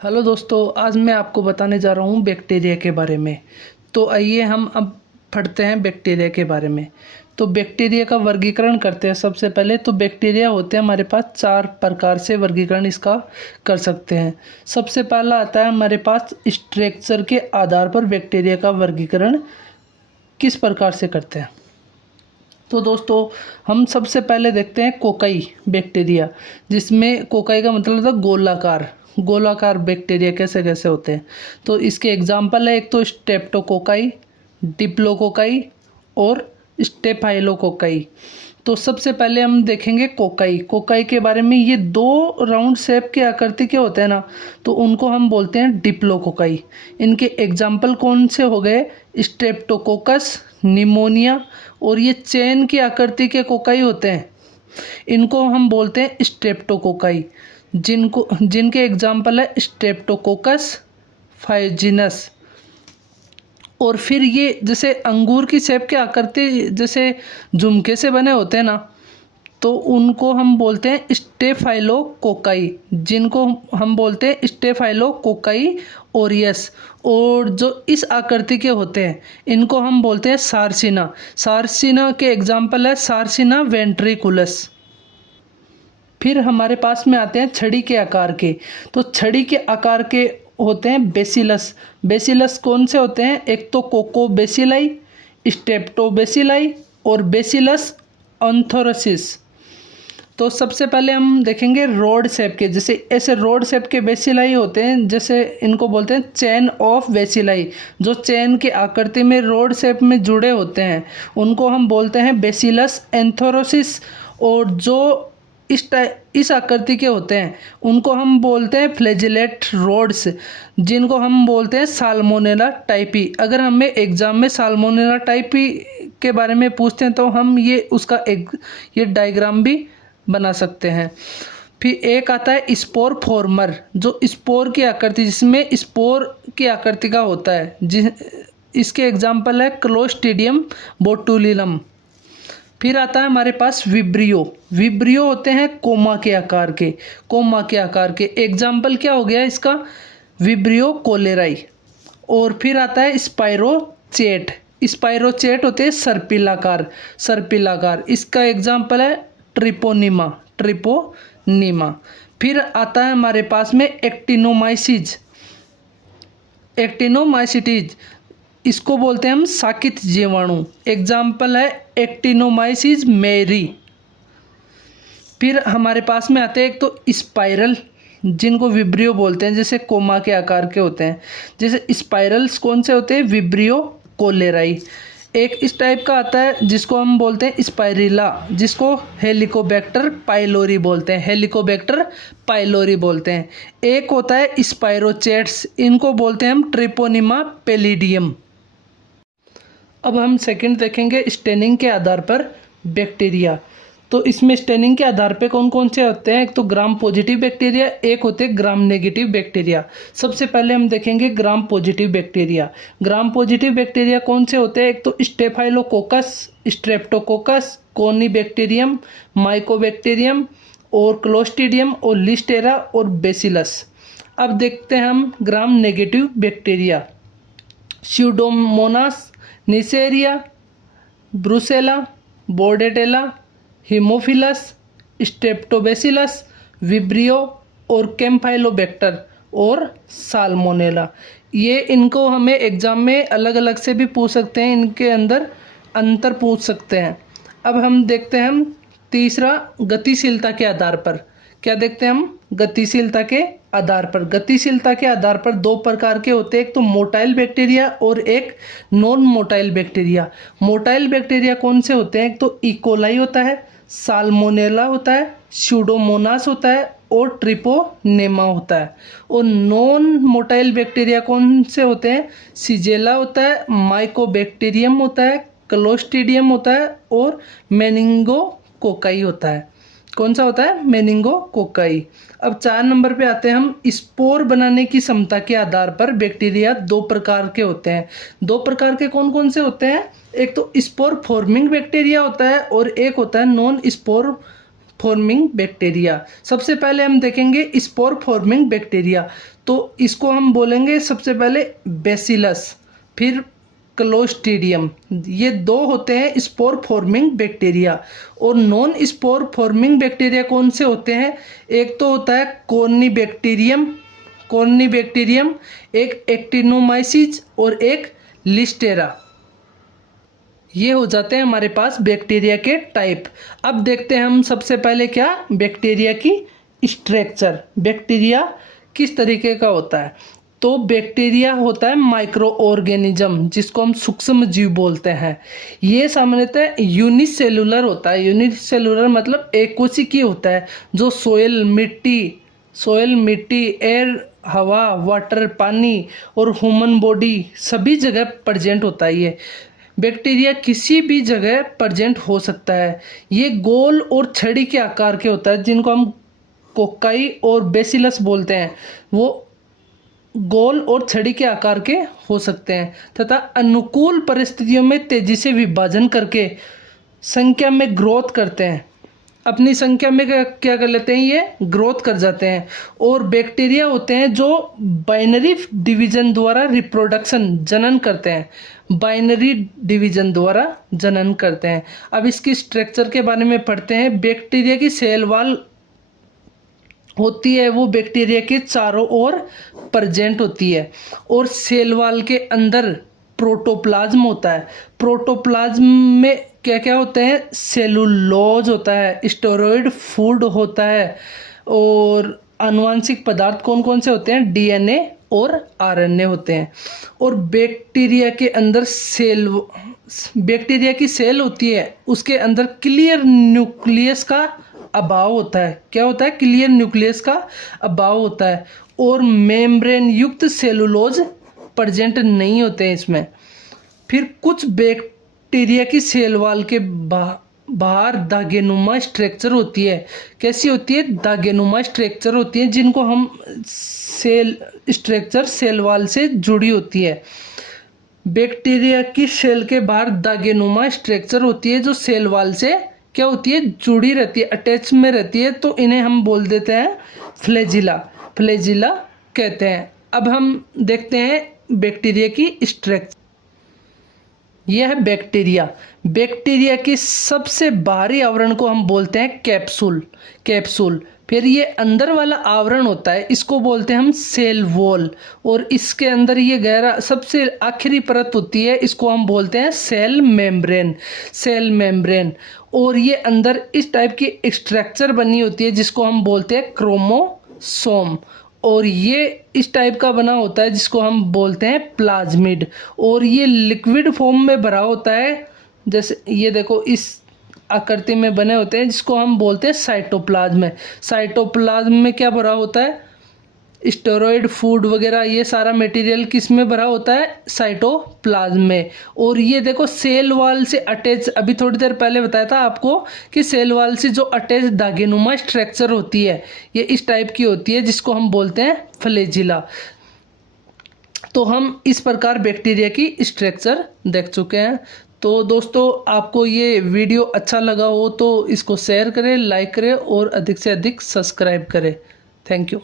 Hello दोस्तों, आज मैं आपको बताने जा रहा हूँ बैक्टीरिया के बारे में। तो आइए हम अब पढ़ते हैं बैक्टीरिया के बारे में। तो बैक्टीरिया का वर्गीकरण करते हैं। सबसे पहले तो बैक्टीरिया होते हैं हमारे पास 4 प्रकार से वर्गीकरण इसका कर सकते हैं। सबसे पहला आता है हमारे पास स्ट्रक्चर के आधार पर बैक्टीरिया का वर्गीकरण किस प्रकार से करते हैं। तो दोस्तों, हम सबसे पहले देखते हैं कोकाई बैक्टीरिया, जिसमें कोकाई का मतलब होता है गोलाकार। गोलाकार बैक्टीरिया कैसे कैसे होते हैं, तो इसके एग्जाम्पल है एक तो स्ट्रेप्टोकोकाई, डिप्लोकोकाई और स्टेफाइलोकोकाई। तो सबसे पहले हम देखेंगे कोकाई। कोकाई के बारे में, ये 2 राउंड शेप के आकृति के होते हैं ना, तो उनको हम बोलते हैं डिप्लोकोकाई। इनके एग्जाम्पल कौन से हो गए? स्ट्रेप्टोकोकस, निमोनिया, और ये चैन की आकृति के कोकाई होते हैं, इनको हम बोलते हैं स्ट्रेप्टोकोकाई। जिनके एग्जाम्पल है स्ट्रेप्टोकोकस फाइजिनस। और फिर ये जैसे अंगूर की सेब के आकृति जैसे झुमके से बने होते हैं ना, तो उनको हम बोलते हैं स्टेफाइलोकोकाई, जिनको हम बोलते हैं स्टेफाइलोकोकाई ओरियस। और जो इस आकृति के होते हैं इनको हम बोलते हैं सार्सिना। सार्सिना के एग्जाम्पल है सार्सिना वेंट्रिकुलस। फिर हमारे पास में आते हैं छड़ी के आकार के। तो छड़ी के आकार के होते हैं बेसिलस। बेसिलस कौन से होते हैं? एक तो कोकोबेसिलाई, स्टेप्टोबेसिलाई और बेसिलस एंथोरसिस। तो सबसे पहले हम देखेंगे रोड शेप के। जैसे ऐसे रोड शेप के बेसिलाई होते हैं, जैसे इनको बोलते हैं चेन ऑफ बेसिलाई। जो चेन की आकृति में रोड शेप में जुड़े होते हैं उनको हम बोलते हैं बेसिलस एंथोरसिस। और जो इस आकृति के होते हैं उनको हम बोलते हैं फ्लैजिलेट रोड्स, जिनको हम बोलते हैं साल्मोनेला टाइपी। अगर हमें एग्जाम में साल्मोनेला टाइपी के बारे में पूछते हैं तो हम ये डायग्राम भी बना सकते हैं। फिर एक आता है स्पोर फॉर्मर, जो स्पोर की आकृति, जिसमें स्पोर की आकृति का होता है। इसके एग्जाम्पल है क्लोस्ट्रीडियम बोटुलिनम। फिर आता है हमारे पास विब्रियो। विब्रियो होते हैं कोमा के आकार के। कोमा के आकार के एग्जाम्पल क्या हो गया इसका? Vibrio cholerae. और फिर आता है स्पाइरोचेट। स्पाइरोचेट होते हैं सर्पिलाकार। सर्पिलाकार, इसका एग्जाम्पल है ट्रिपोनिमा। ट्रिपोनिमा। फिर आता है हमारे पास में एक्टिनोमाइसिस। एक्टिनोमाइसिटीज, इसको बोलते हैं हम साकित जीवाणु। एग्जाम्पल है एक्टिनोमाइसिस मेरी। फिर हमारे पास में आते हैं एक तो स्पाइरल, जिनको विब्रियो बोलते हैं, जैसे कोमा के आकार के होते हैं। जैसे स्पाइरल्स कौन से होते हैं? Vibrio cholerae. एक इस टाइप का आता है जिसको हम बोलते हैं स्पाइरिला, जिसको हेलिकोबैक्टर पाइलोरी बोलते हैं। हेलिकोबैक्टर पाइलोरी बोलते हैं। एक होता है स्पाइरोचेट्स, इनको बोलते हैं हम ट्रिपोनिमा पेलिडियम। अब हम सेकंड देखेंगे स्टेनिंग के आधार पर बैक्टीरिया। तो इसमें स्टेनिंग के आधार पे कौन कौन से होते हैं? एक तो ग्राम पॉजिटिव बैक्टीरिया, एक होते हैं ग्राम नेगेटिव बैक्टीरिया। सबसे पहले हम देखेंगे gram positive bacteria. Gram positive bacteria कौन से होते हैं? एक तो स्टेफाइलोकोकस, स्ट्रेप्टोकोकस, कोनिबैक्टीरियम, माइकोबैक्टीरियम और क्लोस्ट्रीडियम और लिस्टेरा और बेसिलस। अब देखते हैं हम gram negative bacteria. Pseudomonas, neisseria, brucella, bordetella, haemophilus, streptobacillus, vibrio और कैम्फाइलोबैक्टर और साल्मोनेला। ये इनको हमें एग्जाम में अलग अलग से भी पूछ सकते हैं, इनके अंदर अंतर पूछ सकते हैं। अब हम देखते हैं हम तीसरा गतिशीलता के आधार पर। क्या देखते हैं हम? गतिशीलता के आधार पर। गतिशीलता के आधार पर 2 प्रकार के होते हैं, एक तो मोटाइल बैक्टीरिया और एक non motile bacteria. Motile bacteria कौन से होते हैं? एक तो इकोलाई होता है, साल्मोनेला होता है, स्यूडोमोनास होता है और ट्रिपोनेमा होता है। और नॉन मोटाइल बैक्टीरिया कौन से होते हैं? सिजेला होता है, माइकोबैक्टीरियम होता है, क्लोस्ट्रीडियम होता है और मेनिंगोकोकाई होता है। कौन सा होता है? मेनिंगोकोकाई। अब 4 नंबर पे आते हैं हम। स्पोर बनाने की क्षमता के आधार पर बैक्टीरिया 2 प्रकार के होते हैं। 2 प्रकार के कौन कौन से होते हैं? एक तो स्पोर फॉर्मिंग बैक्टीरिया होता है और एक होता है नॉन स्पोर फॉर्मिंग बैक्टीरिया। सबसे पहले हम देखेंगे स्पोर फॉर्मिंग बैक्टीरिया, तो इसको हम बोलेंगे सबसे पहले बेसिलस, फिर क्लोस्ट्रीडियम। ये दो होते हैं स्पोर फॉर्मिंग बैक्टीरिया। और नॉन स्पोर फॉर्मिंग बैक्टीरिया कौन से होते हैं? एक तो होता है कॉर्नीबैक्टीरियम, एक एक्टिनोमाइसीज और एक लिस्टेरा। ये हो जाते हैं हमारे पास बैक्टीरिया के टाइप। अब देखते हैं हम सबसे पहले क्या, बैक्टीरिया की स्ट्रक्चर। बैक्टीरिया किस तरीके का होता है? तो बैक्टीरिया होता है माइक्रो ऑर्गेनिज्म, जिसको हम सूक्ष्म जीव बोलते हैं। ये सामान्यतः यूनिसेलुलर होता है। यूनिसेलुलर मतलब एक कोशिकीय होता है, जो सोयल मिट्टी, एयर, हवा, वाटर, पानी और ह्यूमन बॉडी सभी जगह प्रेजेंट होता है। ये बैक्टीरिया किसी भी जगह प्रेजेंट हो सकता है। ये गोल और छड़ी के आकार के होता है, जिनको हम कोकाई और बेसिलस बोलते हैं। वो गोल और छड़ी के आकार के हो सकते हैं तथा अनुकूल परिस्थितियों में तेजी से विभाजन करके संख्या में ग्रोथ करते हैं। अपनी संख्या में क्या कर लेते हैं? ये ग्रोथ कर जाते हैं। और बैक्टीरिया होते हैं जो बाइनरी डिवीजन द्वारा रिप्रोडक्शन, जनन करते हैं। बाइनरी डिवीजन द्वारा जनन करते हैं। अब इसकी स्ट्रक्चर के बारे में पढ़ते हैं। बैक्टीरिया की सेल वॉल होती है, वो बैक्टीरिया के चारों ओर प्रेजेंट होती है। और सेल वॉल के अंदर प्रोटोप्लाज्म होता है। प्रोटोप्लाज्म में क्या क्या होते हैं? सेलुलोज होता है, स्टेरॉइड फूड होता है, और आनुवांशिक पदार्थ कौन कौन से होते हैं? डीएनए और आरएनए होते हैं। और बैक्टीरिया के अंदर बैक्टीरिया की सेल होती है, उसके अंदर क्लियर न्यूक्लियस का अभाव होता है। क्या होता है? क्लियर न्यूक्लियस का अभाव होता है। और मेम्ब्रेन युक्त सेलुलोज प्रेजेंट नहीं होते हैं इसमें। फिर कुछ बैक्टीरिया की सेल वॉल के बाहर धागेनुमा स्ट्रक्चर होती है। कैसी होती है? धागेनुमा स्ट्रक्चर होती है, जिनको हम सेल वॉल से जुड़ी होती है। बैक्टीरिया की सेल के बाहर धागेनुमा स्ट्रक्चर होती है, जो सेल वॉल से क्या होती है? जुड़ी रहती है, अटैच में रहती है। तो इन्हें हम बोल देते हैं फ्लैजिला कहते हैं। अब हम देखते हैं बैक्टीरिया की स्ट्रक्चर। यह है बैक्टीरिया की सबसे बाहरी आवरण को हम बोलते हैं कैप्सूल। फिर ये अंदर वाला आवरण होता है, इसको बोलते हैं हम सेल वॉल। और इसके अंदर ये गहरा सबसे आखिरी परत होती है, इसको हम बोलते हैं सेल मेम्ब्रेन। और ये अंदर इस टाइप की स्ट्रक्चर बनी होती है, जिसको हम बोलते हैं क्रोमोसोम। और ये इस टाइप का बना होता है, जिसको हम बोलते हैं प्लाज्मिड। और ये लिक्विड फॉर्म में भरा होता है, जैसे ये देखो इस आकृति में बने होते हैं, जिसको हम बोलते हैं साइटोप्लाज्म। साइटोप्लाज्म में क्या भरा होता है? स्टेरॉइड फूड वगैरह, ये सारा मटेरियल किस में भरा होता है? साइटोप्लाज्म में। और ये देखो सेल वॉल से अटैच, अभी थोड़ी देर पहले बताया था आपको कि सेल वॉल से जो अटैच धागेनुमा स्ट्रक्चर होती है, ये इस टाइप की होती है, जिसको हम बोलते हैं फ्लैजिला। तो हम इस प्रकार बैक्टीरिया की स्ट्रक्चर देख चुके हैं। तो दोस्तों, आपको ये वीडियो अच्छा लगा हो तो इसको शेयर करें, लाइक करें और अधिक से अधिक सब्सक्राइब करें। Thank you.